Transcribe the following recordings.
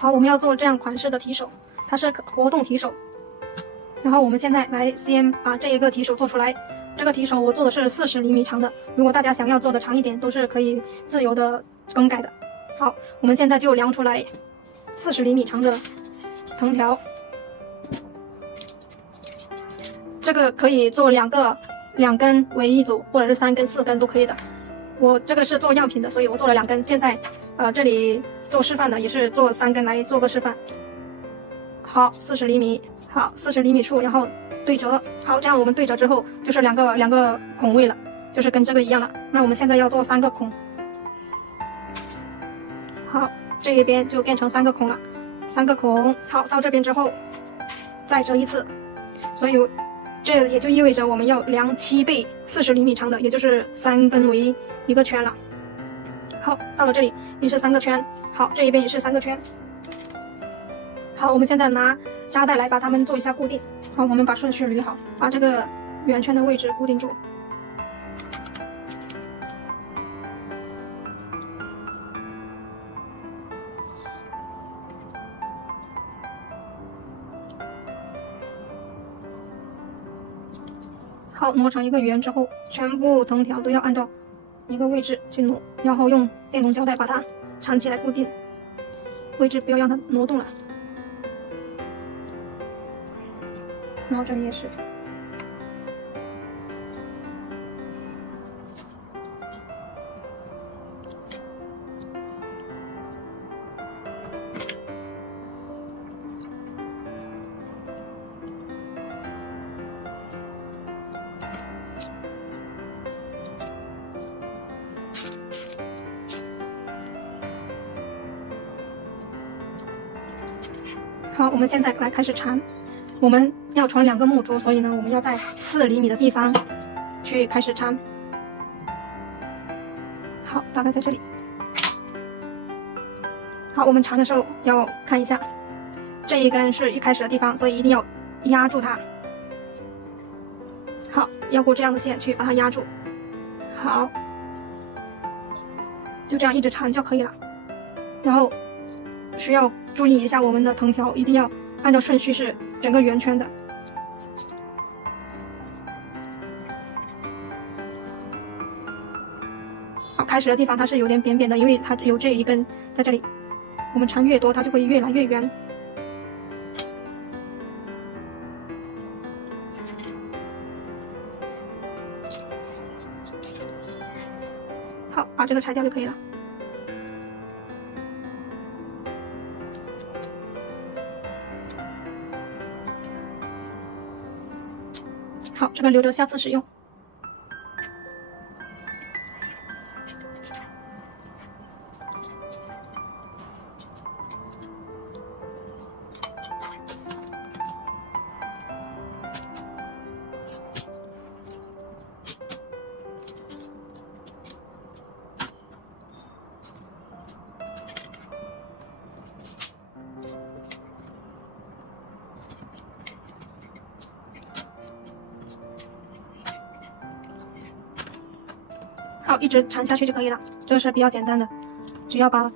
好，我们要做这样款式的提手，它是活动提手。然后我们现在来先把这一个提手做出来。这个提手我做的是40厘米长的，如果大家想要做的长一点，都是可以自由的更改的。好，我们现在就量出来40厘米长的藤条，这个可以做2根为一组，或者是3根、4根都可以的。我这个是做样品的，所以我做了2根。现在这里做示范的也是做3根来做个示范。好，40厘米，好，40厘米处，然后对折。好，这样我们对折之后就是两个孔位了，就是跟这个一样了。那我们现在要做3个孔。好，这一边就变成3个孔了，3个孔。好，到这边之后再折一次，所以这也就意味着我们要量7倍40厘米长的，也就是3根为1个圈了。好，到了这里也是3个圈。好，这一边也是3个圈。好，我们现在拿扎带来把它们做一下固定。好，我们把顺序捋好，把这个圆圈的位置固定住。好，挪成一个圆之后，全部藤条都要按照一个位置去挪，然后用电动胶带把它缠起来固定，位置不要让它挪动了。然后这里也是。好，我们现在来开始缠。我们要传2个木珠，所以呢，我们要在4厘米的地方去开始缠。好，大概在这里。好，我们缠的时候要看一下，这一根是一开始的地方，所以一定要压住它。好，要过这样的线去把它压住。好，就这样一直缠就可以了。然后需要注意一下，我们的藤条一定要按照顺序是整个圆圈的。好，开始的地方它是有点扁扁的，因为它有这一根在这里，我们缠越多它就会越来越圆。好，把这个拆掉就可以了。好，这个留着下次使用。好，一直缠下去就可以了，这个是比较简单的，只要把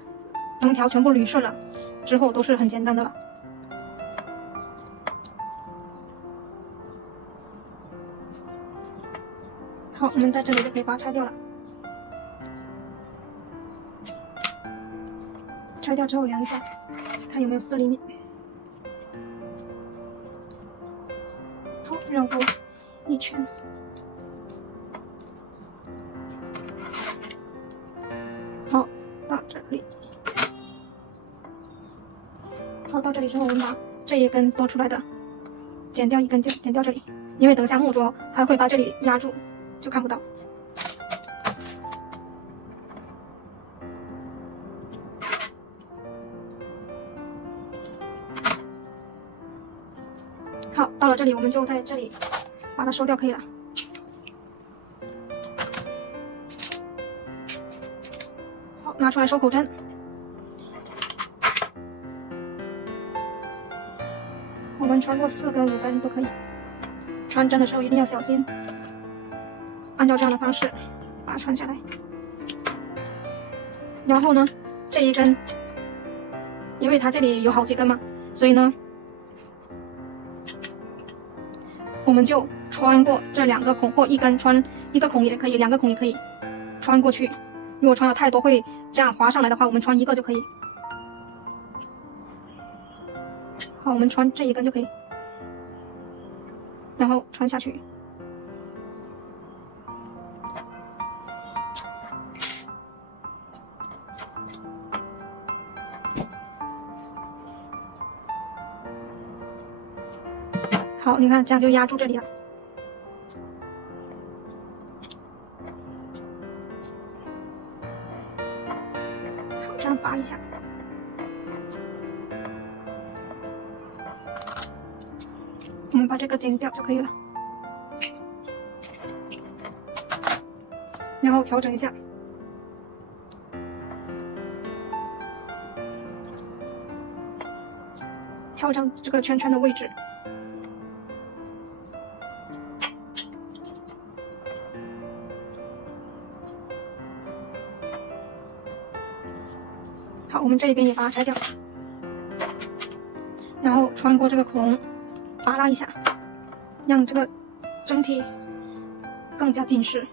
藤条全部捋顺了之后都是很简单的了。好，我们在这里就可以把它拆掉了。拆掉之后量一下，看有没有4厘米。好，绕过一圈。好，到这里。好，到这里之后，我们把这一根多出来的剪掉一根，就剪掉这里，因为等下木桌还会把这里压住，就看不到。好，到了这里，我们就在这里把它收掉，可以了。好，拿出来收口针。我们穿过4根、5根都可以。穿针的时候一定要小心，按照这样的方式把它穿下来。然后呢，这一根因为它这里有好几根嘛，所以呢，我们就穿过这2个孔，或一根穿1个孔也可以，2个孔也可以穿过去。如果穿的太多会这样滑上来的话，我们穿1个就可以。好，我们穿这1根就可以，然后穿下去。好，你看这样就压住这里了。好，这样拔一下。我们把这个剪掉就可以了，然后调整一下，调整这个圈圈的位置。好，我们这一边也把它拆掉，然后穿过这个孔，扒拉一下，让这个整体更加紧实。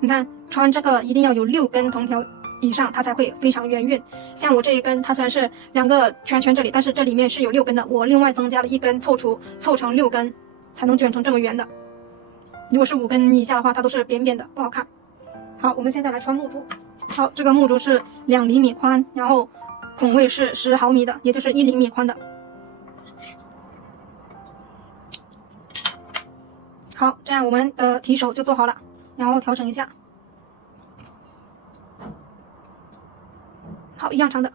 你看，穿这个一定要有6根铜条以上，它才会非常圆润。像我这一根，它虽然是2个圈圈这里，但是这里面是有6根的，我另外增加了1根，凑成6根，才能卷成这么圆的。如果是5根以下的话，它都是扁扁的，不好看。好，我们现在来穿木珠。好，这个木珠是2厘米宽，然后孔位是10毫米的，也就是1厘米宽的。好，这样我们的提手就做好了，然后调整一下。好，一样长的。